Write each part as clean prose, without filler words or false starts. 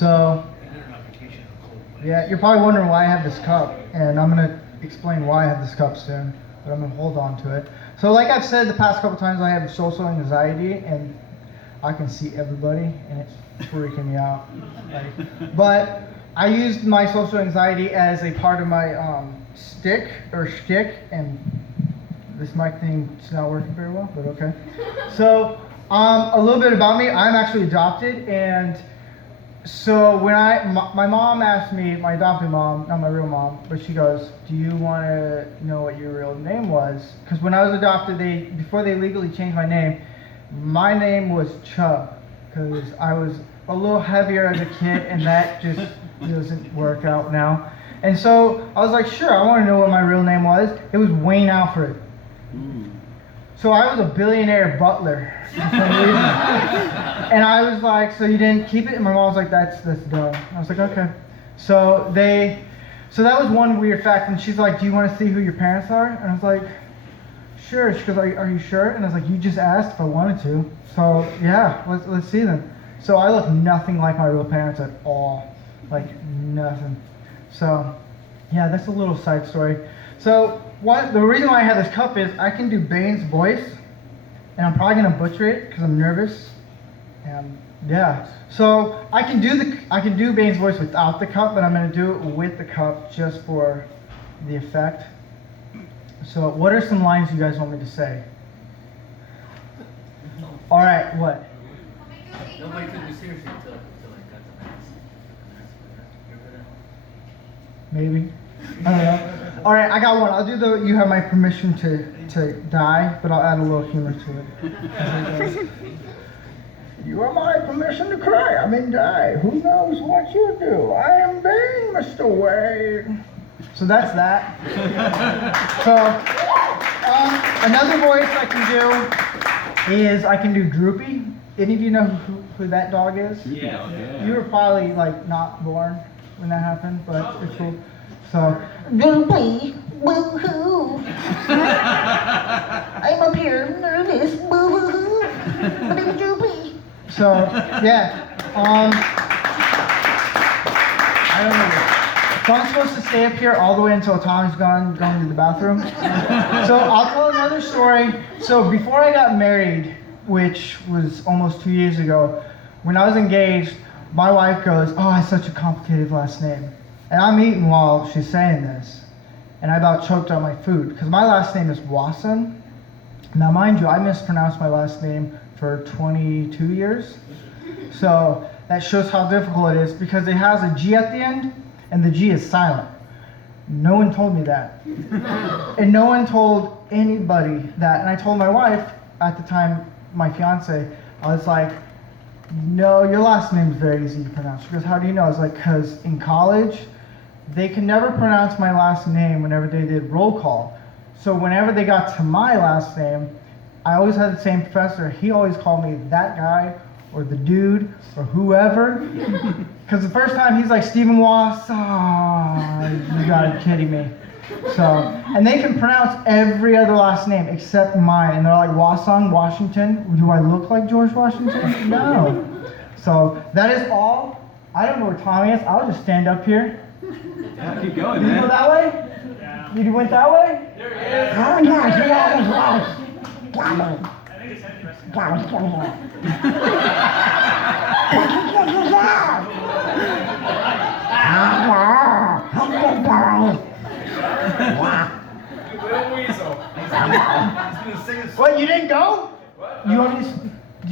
So, yeah, you're probably wondering why I have this cup, and I'm going to explain why I have this cup soon, but I'm going to hold on to it. So like I've said the past couple times, I have social anxiety, and I can see everybody, and it's freaking me out. But I used my social anxiety as a part of my shtick, and this mic thing's not working very well, but okay. So, a little bit about me. I'm actually adopted, and so when my mom asked me, my adopted mom, not my real mom, but she goes, "Do you want to know what your real name was?" Because when I was adopted, before they legally changed my name was Chubb, because I was a little heavier as a kid, and that just doesn't work out now. And so I was like, sure, I want to know what my real name was. It was Wayne Alfred. So I was a billionaire butler for some reason. And I was like, so you didn't keep it? And my mom was like, that's dumb. I was like, okay. So that was one weird fact. And she's like, do you want to see who your parents are? And I was like, sure. She goes, are you sure? And I was like, you just asked if I wanted to. So yeah, let's see them. So I look nothing like my real parents at all. Like nothing. So yeah, that's a little side story. So the reason why I have this cup is I can do Bane's voice, and I'm probably gonna butcher it because I'm nervous. And yeah, so I can do Bane's voice without the cup, but I'm gonna do it with the cup just for the effect. So what are some lines you guys want me to say? All right, what? Nobody took you seriously until I got the mask. Maybe. I don't know. All right, I got one. I'll do you have my permission to die, but I'll add a little humor to it. You have my permission to cry. I mean die. Who knows what you do? I am Bane, Mr. Wayne. So that's that. So another voice I can do is I can do Droopy. Any of you know who that dog is? Yeah. You were probably like not born when that happened, but it's cool. So, Droopy, boo-hoo. I'm up here nervous, boo-hoo. But I'm Droopy. So, yeah. I don't know. So I'm supposed to stay up here all the way until Tommy's going to the bathroom. So I'll tell another story. So before I got married, which was almost 2 years ago, when I was engaged, my wife goes, "Oh, I have such a complicated last name." And I'm eating while she's saying this. And I about choked on my food, because my last name is Wasson. Now, mind you, I mispronounced my last name for 22 years. So that shows how difficult it is, because it has a G at the end, and the G is silent. No one told me that. And no one told anybody that. And I told my wife, at the time, my fiance, I was like, "No, your last name is very easy to pronounce." She goes, "How do you know?" I was like, "Because in college, they could never pronounce my last name whenever they did roll call. So whenever they got to my last name, I always had the same professor. He always called me that guy or the dude or whoever. Because the first time he's like, "Stephen Wass." Oh, you gotta be kidding me. So, and they can pronounce every other last name except mine. And they're like, "Wasson, Washington." Do I look like George Washington? No. So that is all. I don't know where Tommy is. I'll just stand up here. Yeah, keep going, Did you go that way? Yeah. You went that way? There he is. Oh my gosh, you always right. I think it's interesting. Little weasel. He's gonna sing a song. What, you didn't go? What? You want me to,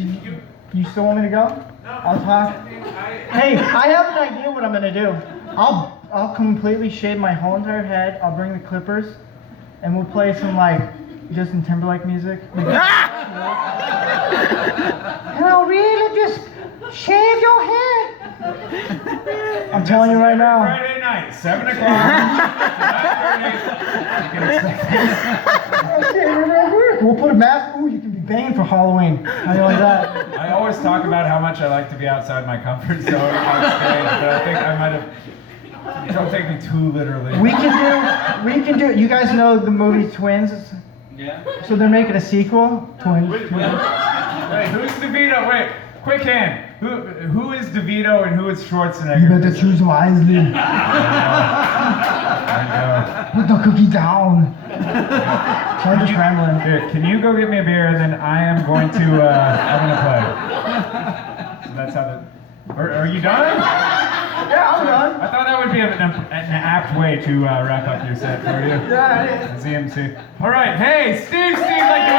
you still want me to go? No, I'll talk. Hey, I have an idea what I'm gonna do. I'll completely shave my whole entire head. I'll bring the clippers, and we'll play some like Justin Timberlake music. And I'll really just shave your head. I'm telling you right now. Friday night, 7 o'clock. You can expect We'll put a mask. Ooh, you can be banging for Halloween. How do you like that? I always talk about how much I like to be outside my comfort zone on stage, but I think I might have. Don't take me too literally. We can do it. You guys know the movie Twins? Yeah. So they're making a sequel. Twins. Wait, who's DeVito? Wait, Quick hand. Who is DeVito and who is Schwarzenegger? You better choose wisely. I Put the cookie down. So I'm just rambling. know. Here, can you go get me a beer and then I am going to I'm gonna play. So that's how the. Are you done? Yeah, I'm done. I thought that would be an apt way to wrap up your set for you. Yeah, it is. ZMC. All right. Hey, Steve, like.